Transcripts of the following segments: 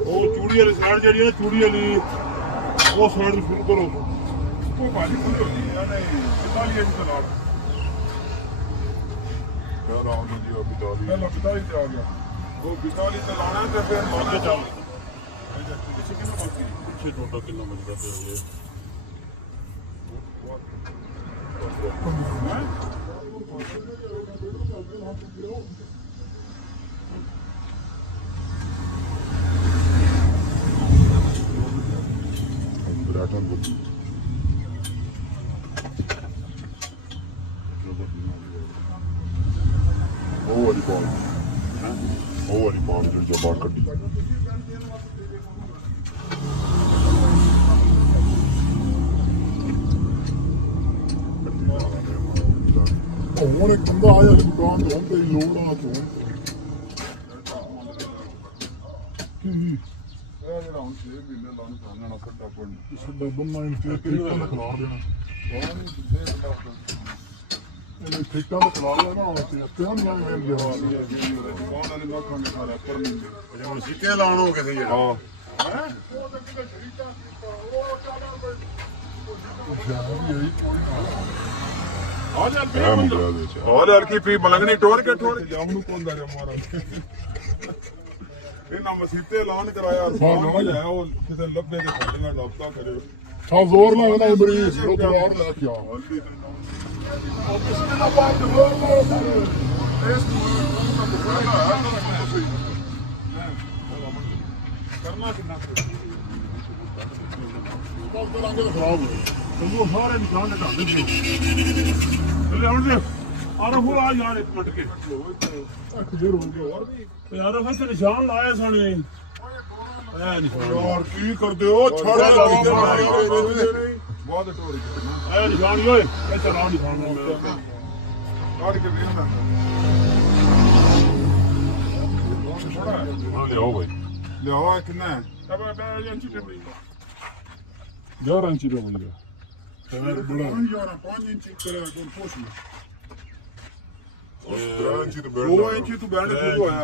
ਉਹ ਚੂੜੀ ਵਾਲੀ ਸਾਈਡ ਜਿਹੜੀ ਹੈ ਚੂੜੀ ਵਾਲੀ ਉਹ ਸਾਈਡ ਨੂੰ ਸ਼ੁਰੂ ਕਰੋ ਉਹ ਭਾਜੀ ਖੁੱਲੀ ਹੋਣੀ ਹੈ ਨਹੀਂ 45 ਇੰਚ ਦਾ ਨਾਲ ਯਾਰ ਆਉਂ ਜੀ ਉਹ 42 ਪਹਿਲਾਂ 45 ਤੇ ਆ ਗਿਆ ਉਹ 42 ਤੇ ਲਾਉਣਾ ਤੇ ਫਿਰ ਅੱਗੇ ਚੱਲ ਪਿੱਛੇ ਕਿੰਨਾ ਬਾਕੀ ਪਿੱਛੇ ਟੋਟਾ ਕਿੰਨਾ ਬਚਦਾ ਤੇ ਇਹ ਉਹ ਵਾਲੀ ਬਾਲ ਉਹ ਵਾਲੀ ਬਾਲ ਜਿਹੜੀ ਬਾਹਰ ਕੱਢੀ ਹੁਣ ਇੱਕ ਬੰਦਾ ਆਇਆ ਦੁਕਾਨ ਤੋਂ ਤੇ ਲੋੜ ਆ ਤੋਂ ਇਹ ਜਿਹੜਾ ਹੁਣ 6 ਮਹੀਨੇ ਲਾਉਣ ਚਾਹਣਾ ਨਾ ਛੱਡਾ ਬੰਨਾ ਇਹ ਕਿਹੜਾ ਖਲਾ ਦੇਣਾ ਇਹਨੇ ਠੇਕਾ ਤਾਂ ਖਲਾ ਲਿਆ ਨਾ ਤੇ ਪਿਓ ਨਹੀਂ ਆਇਆ ਜਵਾਬ ਇਹ ਦੁਕਾਨ ਵਾਲੇ ਨਾ ਖਾਣੇ ਖਾ ਲਿਆ ਪਰ ਨਹੀਂ ਹੁਣ ਸਿੱਕੇ ਲਾਉਣੋ ਕਿਸੇ ਜਿਹੜਾ ਹਾਂ ਹੈ ਉਹ ਤਾਂ ਕਿਤੇ ਸ਼ਰੀਕਾ ਕੀਤਾ ਉਹ ਚਾਹਦਾ और यार की पी मलंगनी टोर के ठोर जामनू कौन दा रे मारा इना मसीते ऐलान कराया फोन हो जाए वो किसे लब्बे दे खड़े ना रब्ता करे हां जोर लगदा मरीज रो और ला क्या और किसने ना बात जोर इस करना कितना तो रंग खराब हो वो सारे निशान हटा दे चले ਹੁਣ ਦੇ ਆਰੋ ਹੋ ਆ ਯਾਰ ਇੱਕ ਮਿੰਟ ਕੇ ਕਿਧਰ ਹੋ ਗਿਆ ਹੋਰ ਵੀ ਯਾਰ ਉਹ ਤੇ ਨਿਸ਼ਾਨ ਲਾਏ ਸੋਣੇ ਐ ਨਿਸ਼ਾਨ ਯਾਰ ਕੀ ਕਰਦੇ ਹੋ ਛਾੜਾ ਬਹੁਤ ਟੋਰੀ ਐ ਨਿਸ਼ਾਨ ਓਏ ਇਹ ਚਲਾ ਨਿਸ਼ਾਨ ਕਾੜ ਕੇ ਵੇਖਦਾ ਲਿਆਓ ਬਈ ਲਿਆਓ ਕਿੰਨਾ ਹੈ ਅਬੇ ਇੰਚੀ ਤੇ ਬਈ 11 ਇੰਚੀ ਦਾ ਬਈ यार बड़ा यार 5 इंच करे तो पुश में 3 इंच तो बैंड 2 इंच तो बैंड शुरू होया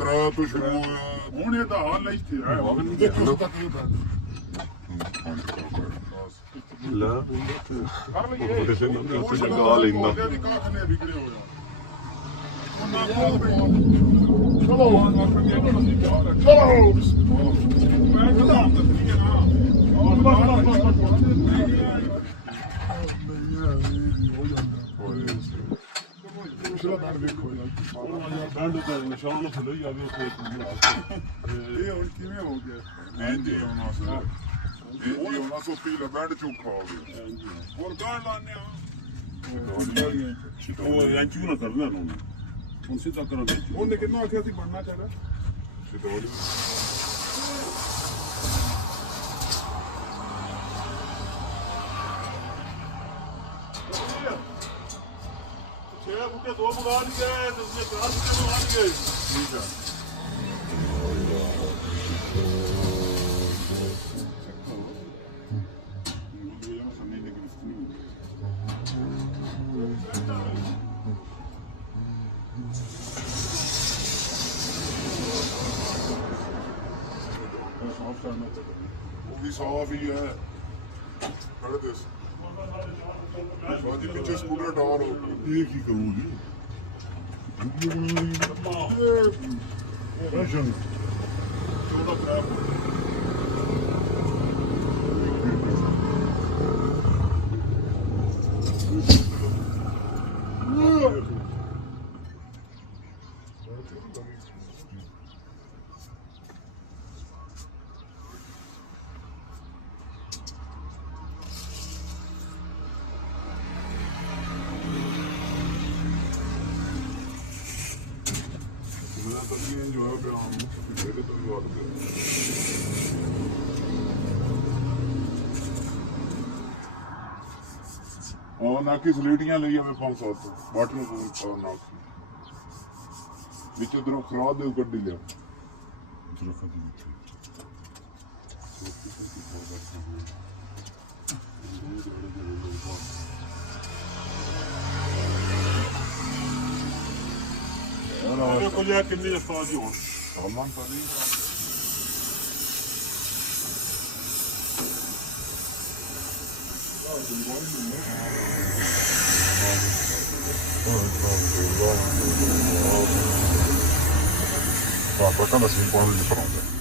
3 तो शुरू होया ਹੁਣ ਇਹ ਤਾਂ ਹਾਲ ਨਹੀਂ ਸੀ ਹੈ ਦੇਖੋ ਤੱਕ ਨਹੀਂ ਬੰਦ ਲਾ ਕਰ ਲਈਏ ਉਹਦੇ ਨਾਲ ਉੱਤੇ ਜਗਾ ਲੈਂਦਾ ਉਹਦੇ ਕਾਖ ਨੇ ਵਿਗੜੇ ਹੋ ਜਾ ਉਹਨਾਂ ਕੋਲ ਚਲੋ ਮੈਂ ਕਹਿੰਦਾ ਹਮ ਤਾਂ ਠੀਕ ਹੈ ਨਾ ਬੈਂਡ ਤੇ ਨਿਸ਼ਾਨ ਥੱਲੇ ਹੀ ਆਵੇ ਉੱਥੇ ਇਹ ਹੁਣ ਕਿਵੇਂ ਹੋ ਗਿਆ ਇੰਜ ਹੀ ਹੋਣਾ ਸੀ ਇਹ ਹੋਣਾ ਸੋ ਪੀਲਾ ਬੈਂਡ ਚੁੱਕਾ ਹੋ ਗਿਆ ਹੋਰ ਗਾਣ ਲਾਣੇ ਆ ਉਹ ਇੰਚ ਨਾ ਕਰਨਾ ਹੁਣ ਸਿੱਧਾ ਕਰਨ ਦੇ ਉਹਨੇ ਕਿੰਨਾ ਆਖਿਆ ਸੀ ਬਣਨਾ ਚਾਹੀਦਾ ਸਿੱਧਾ बूटे 2 मंगा लिए तो उसने 4 बूटे मंगा लिए ठीक है वो भी साफ ही है शादी पीछे स्कूटर टावर हो एक ही करूँगी राशन 14 खराब और ना कि सलेटियां ले आवे 500 वाटर और ना विच उधरों खराब दे गड्डी ले उधरों कदी यार को लिया कितनी अस्ताद ही हो Salman tabii. Pra cada 5 anos de pronto.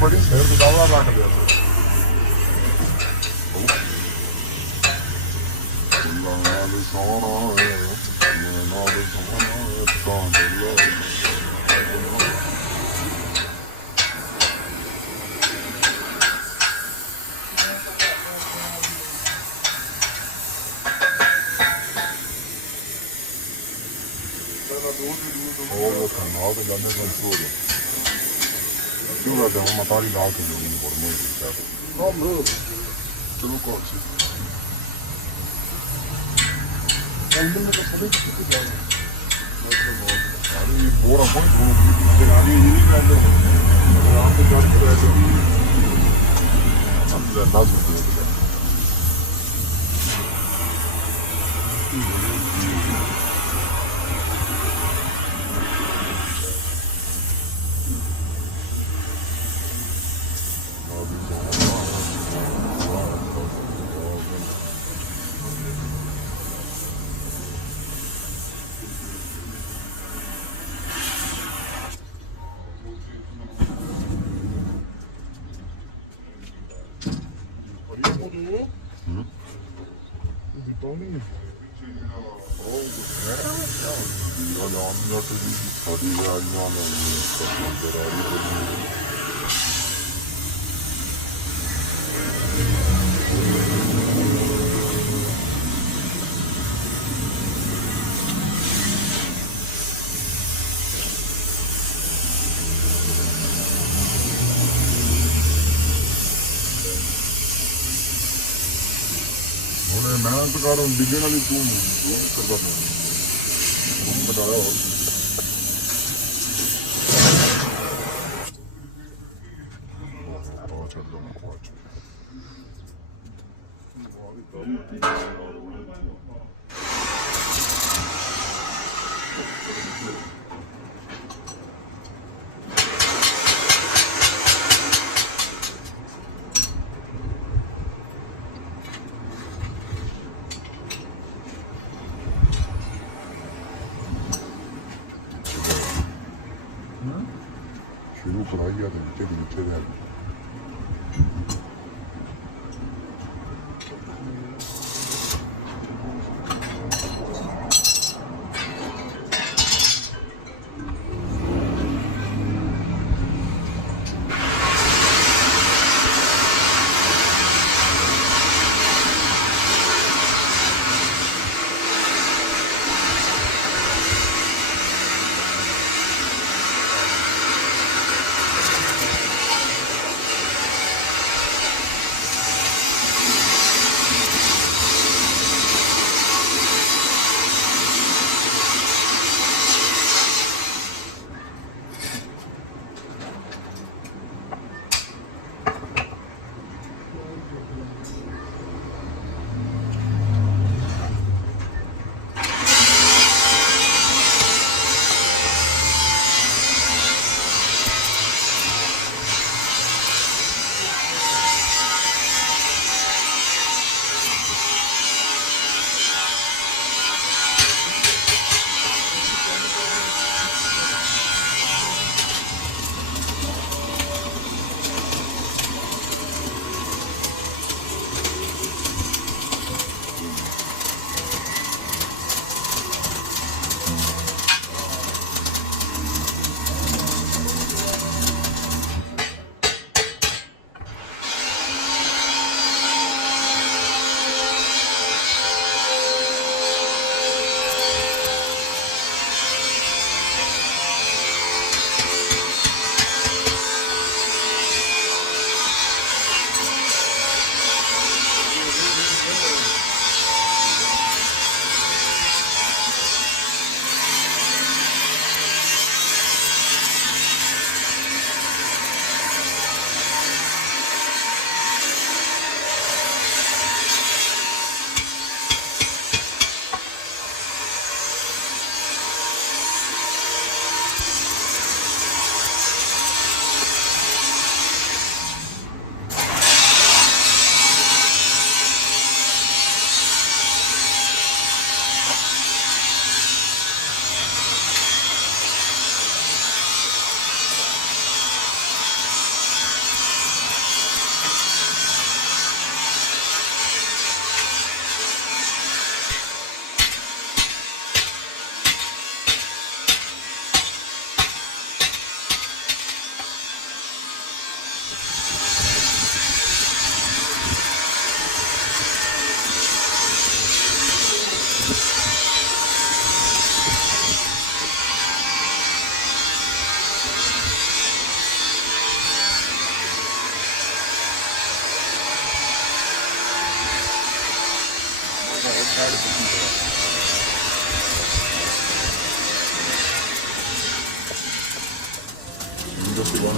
बड़ी शहर बिगाड़ा रख दिया Io abbiamo matari l'altro di un bormese, certo. No, bro, te lo corsi. Andiamo a fare tutto bene. Allora, ora poi sono più grandi di livello. Anche tanto adesso. Tanto da naso. ਮਿਹਨਤ ਕਰ ਡਿੱਗੇ ਨਾਲ ਹੀ ਤੂੰ ਕਰਦਾ ਤੂੰ ਬਤਾਇਆ ਹੋਰ ਛੱਡ ਦੋ ਮੈਂ ਕੁਝ ਸ਼ੁਰੂ ਕਰਾਈ ਆ ਤੇ ਵਿੱਚੇ ਰਹਿ ਗਈ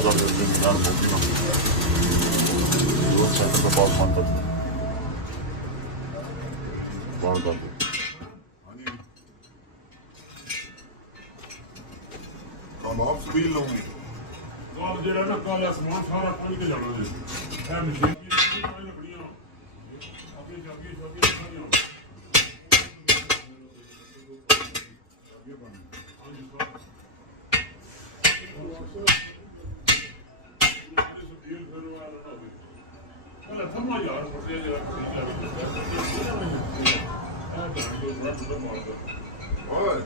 ਕਰ ਦਿੰਦੇ ਨੇ ਨਾਲ ਮੋਟੀ ਨਾ ਉਹ ਸੈਕਟਰ ਦਾ ਪਾਸ ਬੰਦ ਕਰ ਦਿੰਦੇ ਬਾਹਰ ਕਰ ਦਿੰਦੇ ਹਾਂਜੀ ਕੰਮ ਆਪ ਸਪੀਲ ਲਾਉਂਗੇ ਕਾਲ ਜਿਹੜਾ ਨਾ ਕਾਲਾ ਸਮਾਨ ਸਾਰਾ ਪਾਣੀ ਤੇ ਜਾਣਾ ਜੀ ਇਹ ਮਸ਼ੀਨ ਦੀ ਪਾਣੀ ਲੱਗਣੀਆਂ ਅੱਗੇ ਜਾਗੀ ਸਾਰੀਆਂ ਹਾਂਜੀ ਸਰ ਥਮਾ ਯਾਰ ਫਟਿਆ ਯਾਰ ਓਏ